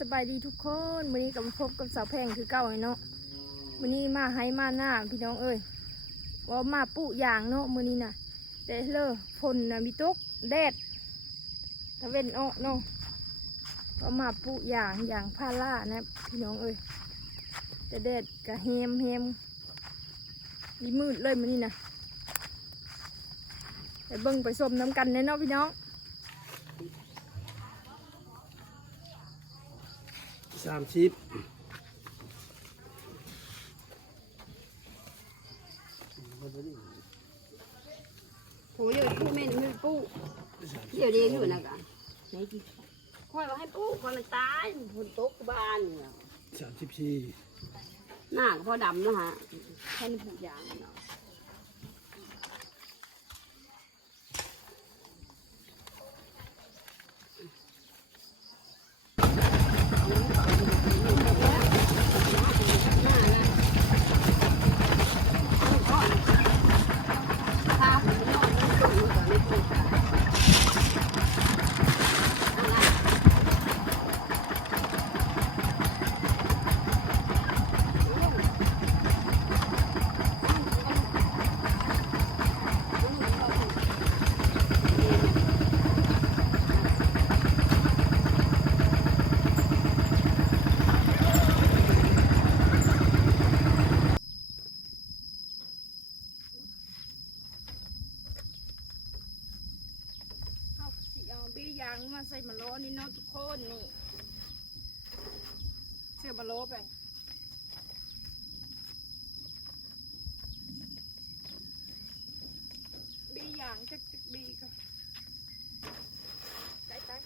สบายดีทุกคนวันนี้กับพบกับสาวแพงคือเก่าไอ้เนาะวันนี้มาให้มาหน้าพี่น้องเอ้ยว่ามาปุยางเนาะมื้อนี้น่ะแต่เลอฝนน่ะมีตกแดดตะเวนออกเนาะก็มาปุยางพาร่านะพี่น้องเอ้ยแต่แดดกะแฮมมีมืดเลยมื้อนี้น่ะไปเบิ่งไปชมน้ำกันเนาะพี่น้อง30โหเดี๋ยวปูแม่ไม่ปูเดี๋ยวเลี้ยงอยู่นะกะไหนที่คอยว่าให้ปูคอยมันตายฝนตกบ้านเนี่ย 34หน้าก็พอดำนะฮะแค่นี้ปลูกยางเนาะบี้ยางมาใส่มะโลนี่เนาะทุกคนนี่เสื้อมะโลไปบี้ยางจักบี้ก็ได้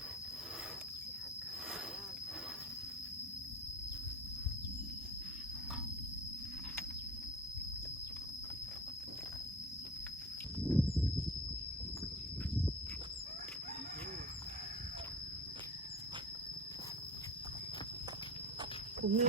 ผมมี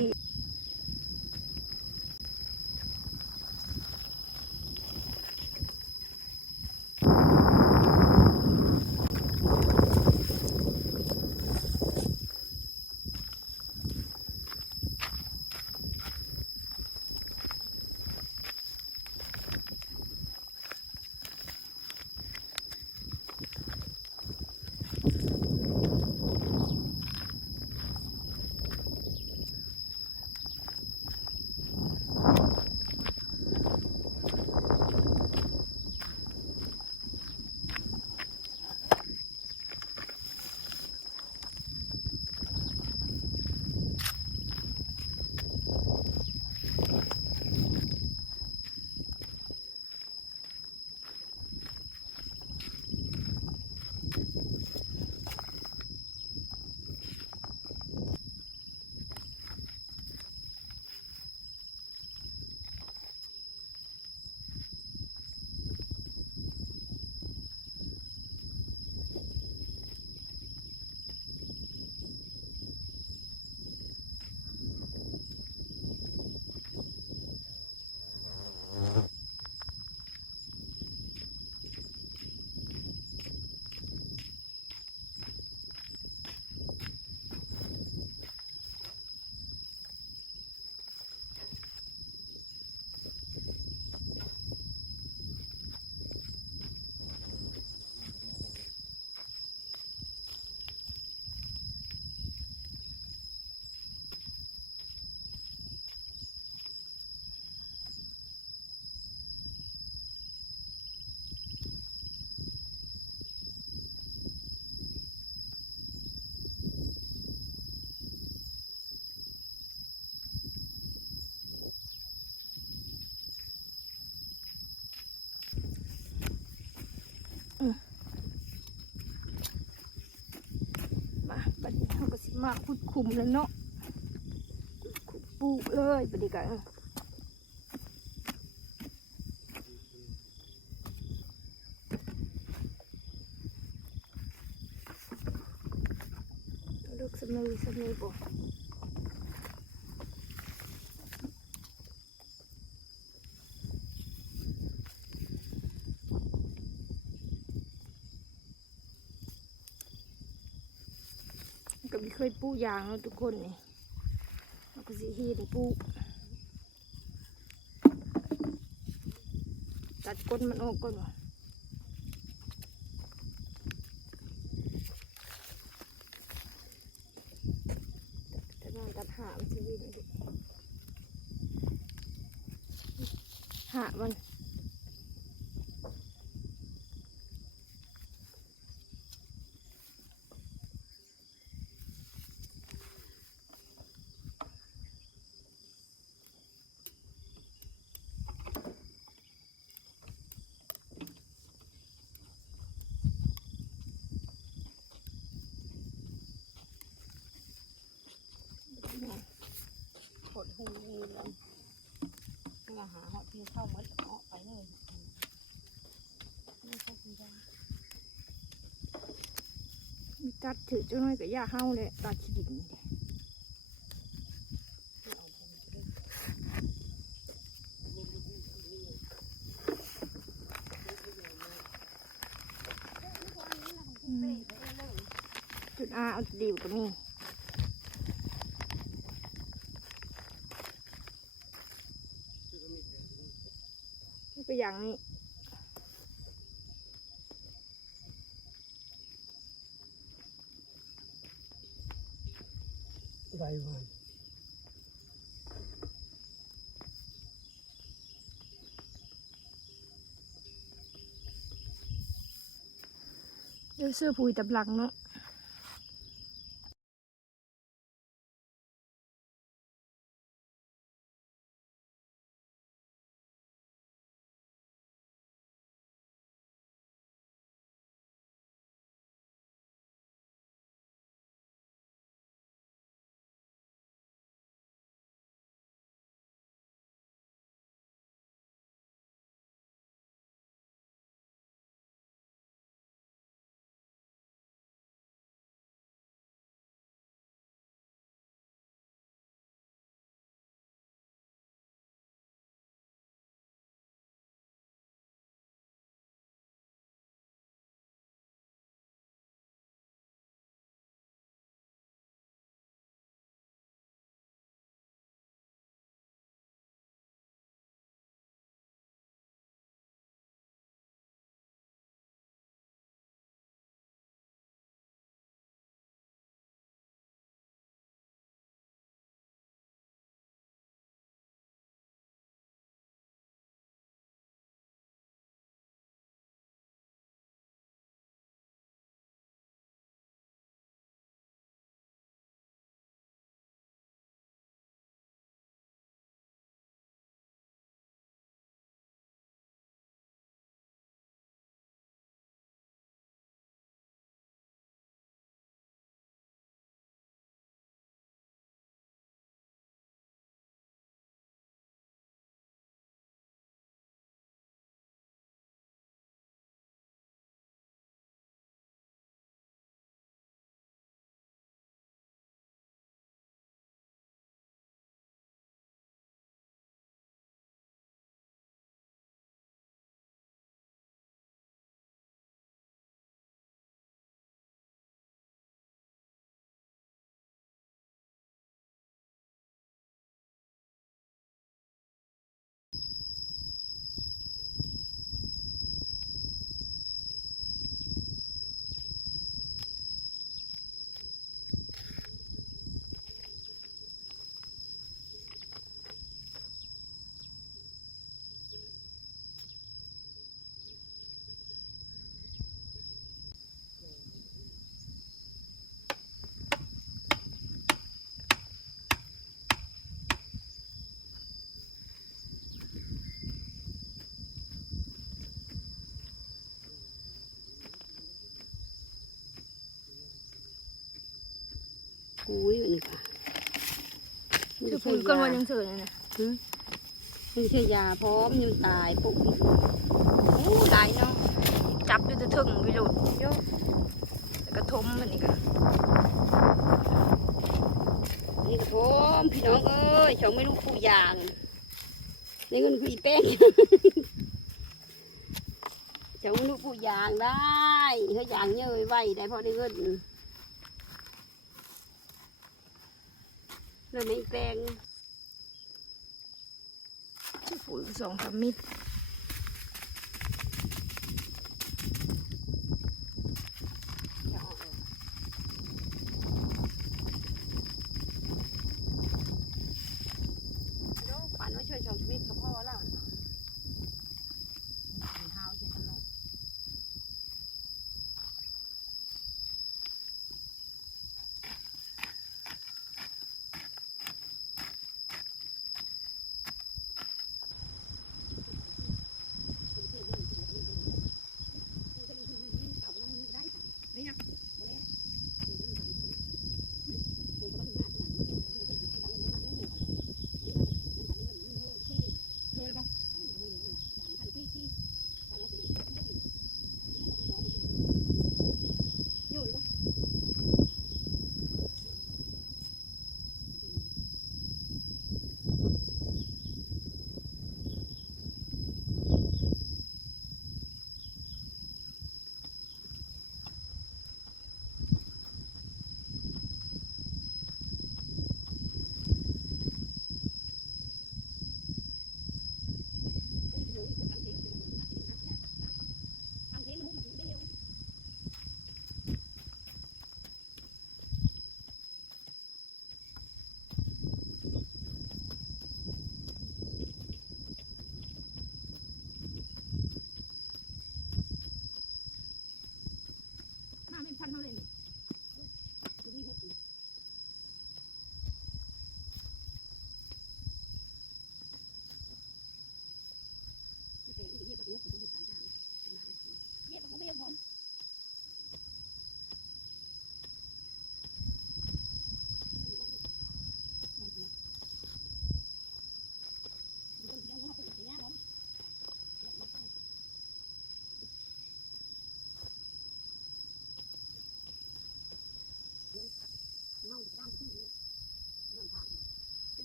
มาบัดนี้เขาก็สิมาขุดคุมแล้วเนาะขุดปลูกเลยบัดนี้กันลูกสำนีบ่ก็มีข ยปลูกยางแล้วทุกคนนี่เราก็สิเฮ็ดปลูกตัดก้นมันออกก่อนวะแต่ว่าตัดหามชีวิตมันดิหามันขดหูเลยมาหาหอดที่เข้ามัดออกไปเลยไม่เข้าคุณยายมีตัดถือเจ้าน้อยกับย่าเฮาเลยตัดขี้ดินจุดเอาดิวก็มีไปอย่างนี้ไรวัน เดี๋ยวเสื้อปุ๋ยตับหลังเนาะกูอยู่นี่ค่ะ เสื้อปุ๋ยก้อนวันยังเสือเลยนะ มันใช่ยาพร้อมยังตายปุ๊บโอ้ตายเนาะ จับอยู่จะถึงวิรุณโยแล้วก็ทมมันนี่ก็ นี่ก็พร้อมพี่น้องเอ้ยชาวไม่รู้ผู้ยางนี่เงินผู้อีแป้งชาวไม่รู้ผู้ยางได้เขายางเยอะไว้ได้พอได้เงิน เลยไม่แปลง ปุ๋ย2-3 มิตรปั่นไว้ช่วยชมมิตรกับพ่อแล้วเท้าเช่นกันเลยพันเท่าไหร่เนี่ย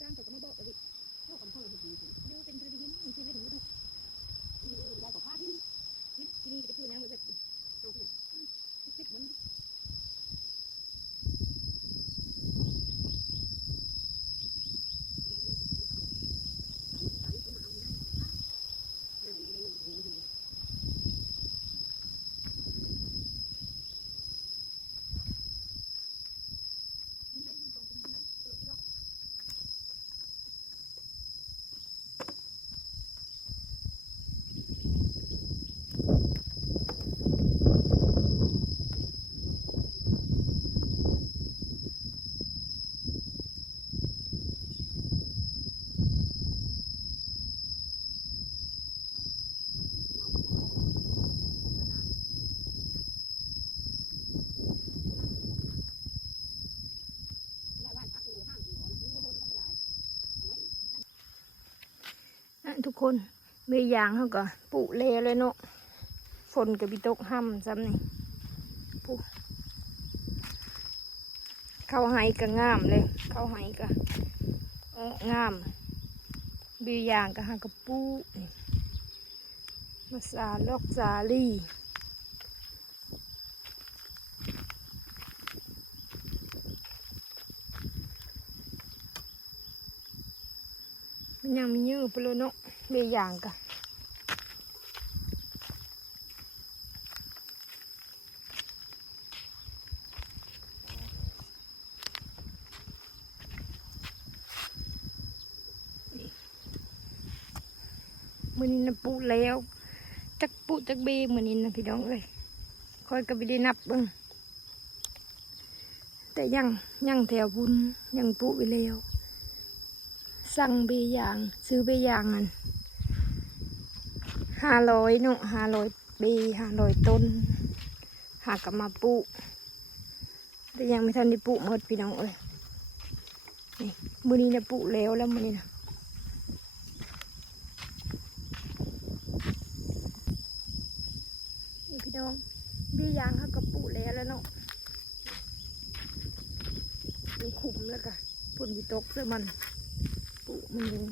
ด้านแต่ก็ไม่บอกเลยเจ้าคำพูดดีๆดูเป็นประเด็นไม่ใช่เรื่องนี้ได้กับผ้าที่นี่จะพูดนะมันแบบเอาไปคิดมันทุกคนเมียางเขาก็ปลูกเลเลยเนาะฝนกับบิตกห้ำซ้ำนี่ปลูกเข้าไห้ก็งามเลยเข้าไห้ก็งามเมียางก็หากระปูนี่มาสาลอกสาลี่มันยังมีเยอะไปเลยเนาะเมียางก็มือนี้นะปลูกแล้วจักปลูกจักเบมือนี้นะพี่น้องเอ้ยคอยก็ไปได้นับเบิ่งแต่ยังแถวพุ่นยังปลูกไปแล้วสั่งเบยางซื้อเบยางอัน500เนาะ500เบ500 ต้นหากลับมาปลูกแต่ยังไม่ทันได้ปลูกหมดพี่น้องเอ้ยนี่มือนี้นะปลูกแล้วมือนี้นะนี่พี่น้องเบยางเขาก็ปลูกแล้วเนาะมีขุมแล้วก็ฝนวิตกเสื้อมันปลูกมันอยู่